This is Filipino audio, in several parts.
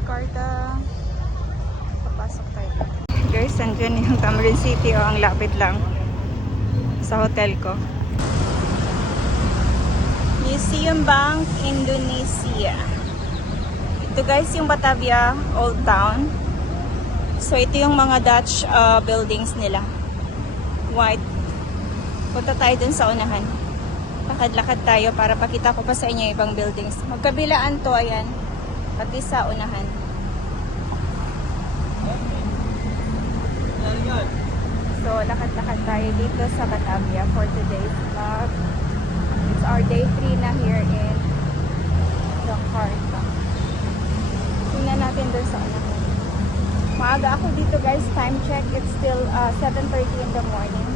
Jakarta. Papasok tayo. Guys, andyan yung Tamrin City. Oh, ang lapit lang sa hotel ko. Museum Bank, Indonesia. Ito guys yung Batavia Old Town. So ito yung mga Dutch buildings nila. White. Punta tayo dun sa unahan. Lakad-lakad tayo para pakita ko pa sa inyo ibang buildings. Magkabilaan to, ayan. Pati sa unahan. So lakad-lakad tayo dito sa Batavia for today's vlog. It's our day 3 na here in Jakarta. Tingnan natin dun sa unahan. Maaga ako dito guys. Time check. It's still 7:30 in the morning.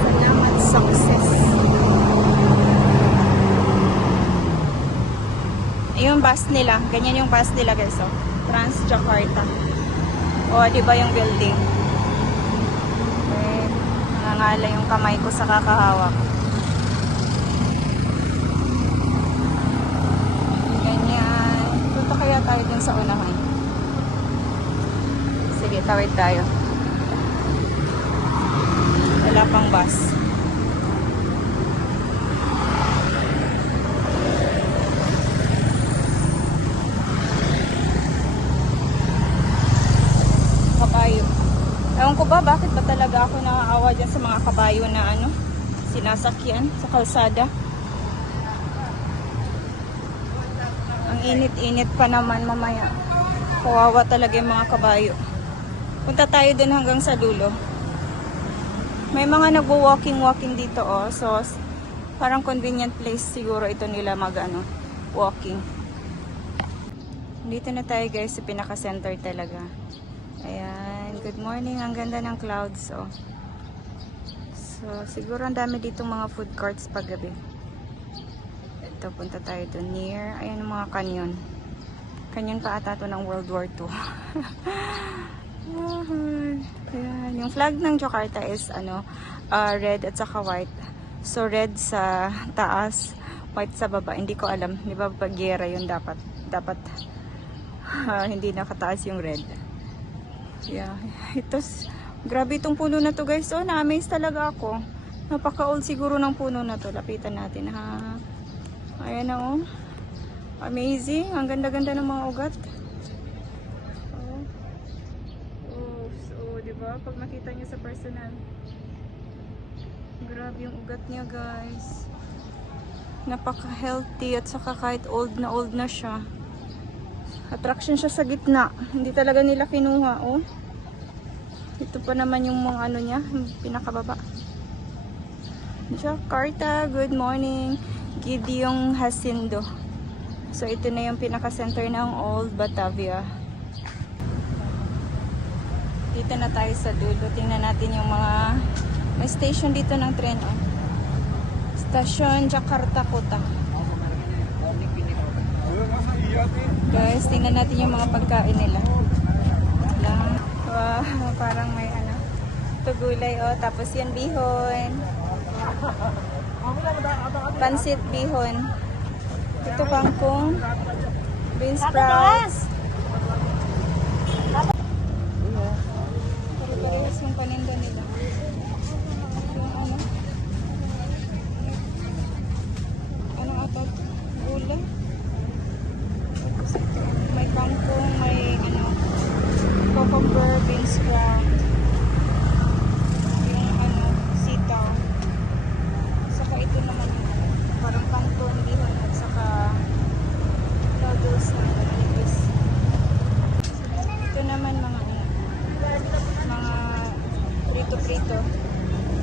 Salamat success. Yung bus nila. Ganyan yung bus nila guys. Oh. Transjakarta. O, di ba yung building? Okay. Nangangala yung kamay ko sa kakahawak. Ganyan. Punta kaya tayo dun sa unahan. Sige, tawid tayo. Wala pang bus. Kabayo. Ewan ko ba, bakit ba talaga ako nakaawa dyan sa mga kabayo na ano, sinasakyan sa kalsada. Ang init-init pa naman mamaya. Kawawa talaga yung mga kabayo. Punta tayo dun hanggang sa dulo. May mga nagwo-walking dito oh. So, parang convenient place siguro ito nila walking. Dito na tayo guys sa pinaka-center talaga. Ayan, good morning. Ang ganda ng clouds oh. So, siguro ang dami ditong mga food carts paggabi. Ito, punta tayo doon near. Ayan ang mga canyon. Canyon pa ata to ng World War II. Ayan. Yung flag ng Jakarta is red at saka white. So, red sa taas, white sa baba. Hindi ko alam. Di ba pag gera yun dapat hindi nakataas yung red. Yeah, grabe itong puno na to guys. Oh, na-amaze talaga ako. Napaka-old siguro ng puno na to. Lapitan natin ha. Ayan na oh. Amazing. Ang ganda-ganda ng mga ugat. Oh, so, diba? Pag makita nyo sa personal. Grabe yung ugat niya guys. Napaka-healthy at saka kahit old na siya. Attraction siya sa gitna. Hindi talaga nila kinuha, oh. Ito pa naman yung mga niya, pinakababa. Jakarta, good morning. Gideong Haciendo. So, ito na yung pinaka-center ng Old Batavia. Dito na tayo sa dulo. Tingnan natin yung mga may station dito ng tren, oh. Station Jakarta Kota. Guys, tingnan natin yung mga pagkain nila. Wow, parang may ito gulay oh, tapos yan bihon. Pansit bihon. Ito kangkong, bean sprouts. Pare-parehas yung paninda nila. Yung ano ata? Gulay. May kangkong, may cucumber, bean sprout, yung sitaw. Saka ito naman yung parang kangkong, bihon at saka noodles na manipis. Ito naman mga prito-prito,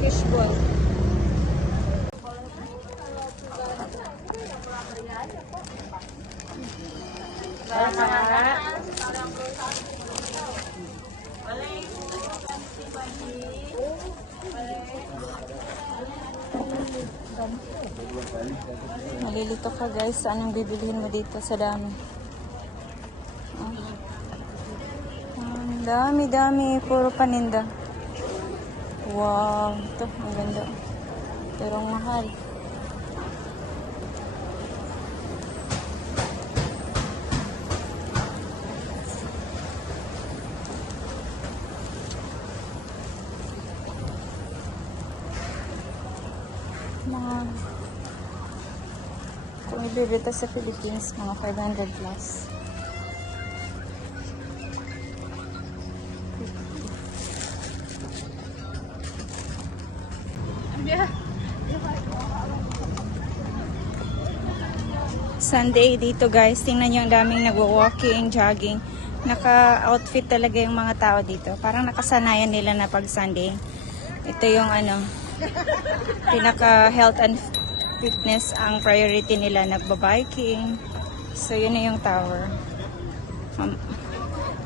fishball. Malilito ka guys, saan ang bibilihin mo dito sa dami. Ang dami, puro paninda. Wow, ito, ang ganda. Pero ang mahal. Mga, kung ibibita sa Philippines, mga 500 plus. Sunday dito guys, tingnan nyo ang daming nagwa-walking, jogging. Naka-outfit talaga yung mga tao dito. Parang nakasanayan nila na pag Sunday. Ito yung ano, pinaka health and fitness ang priority nila, nagba-biking. So yun na yung tower.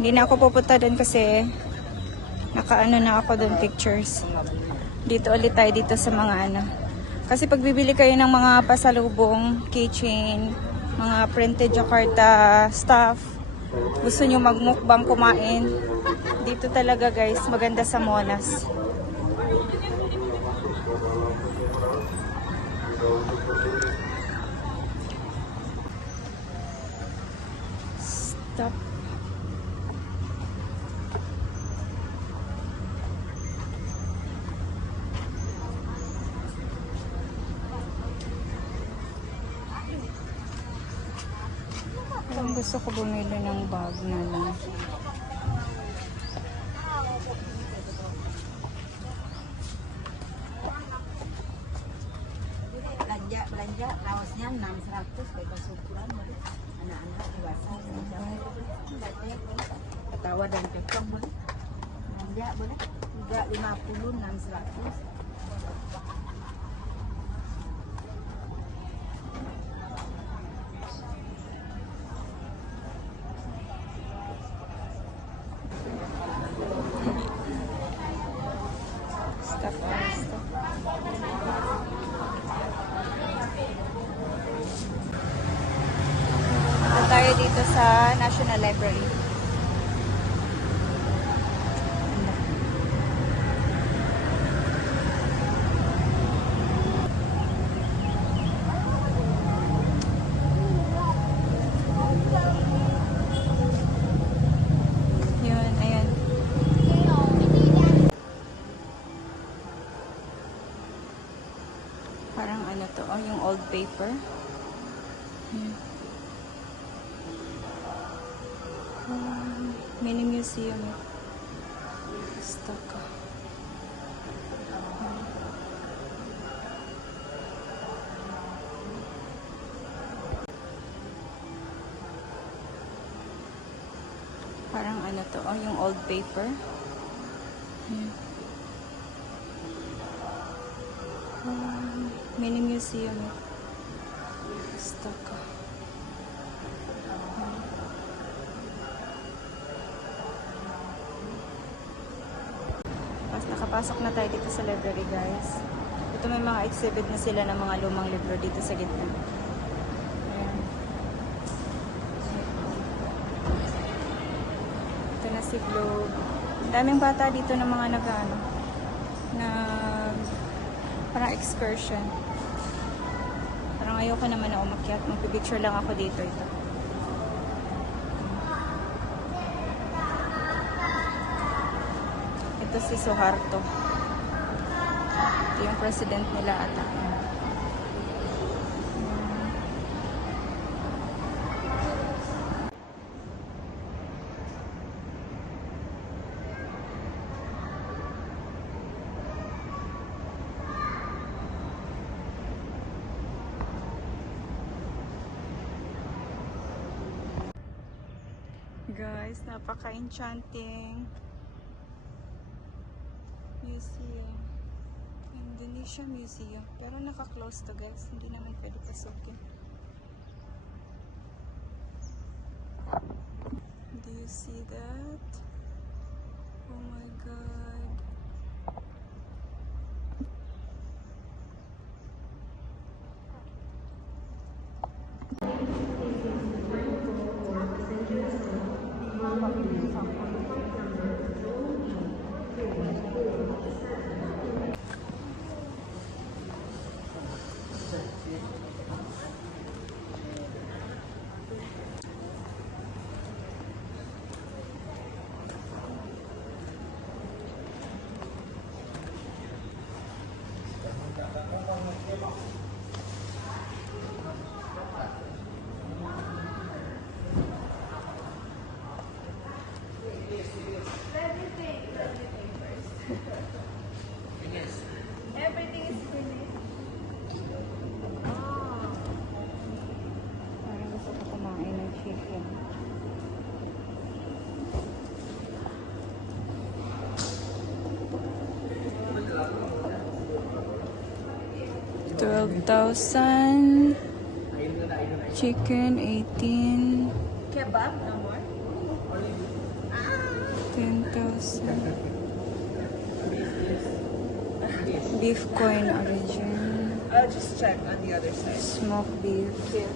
Hindi na ako pupunta doon kasi nakaano na ako doon pictures. Dito ulit tayo dito sa mga ano. Kasi pag bibili kayo ng mga pasalubong, keychain, mga printed Jakarta stuff, gusto nyo magmukbang kumain, dito talaga guys, maganda sa Monas. Stop. Parang gusto ko bumili ng bag na lang. Belanja kaosnya 600 bebas ukuran anak-anak dewasa ketawa dan cocok boleh belanja boleh juga 50 600. Stop. Ito tayo dito sa National Library. Yun, ayan. Parang ano to, oh, yung old paper. Mini museum. Stock. Parang ano to, oh, yung old paper. Mini museum. Stock. Nakapasok na tayo dito sa library guys. Ito may mga exhibit na sila ng mga lumang libro dito sa gitna. Ayan. Ito na si Globe. Daming bata dito ng mga nag-ano, na parang excursion. Parang ayoko naman na umakyat. Magpipicture lang ako dito. Ito. Ito si Suharto. Ito yung president nila ata. Guys, napaka-enchanting museum. Indonesia Museum. Pero naka-close to guys. Hindi naman pwede pasukin. Do you see that? Oh my God. 12,000. Chicken, 18. Kebab, no more? 10,000. Beef coin origin. I'll just check on the other side. Smoked beef. Okay.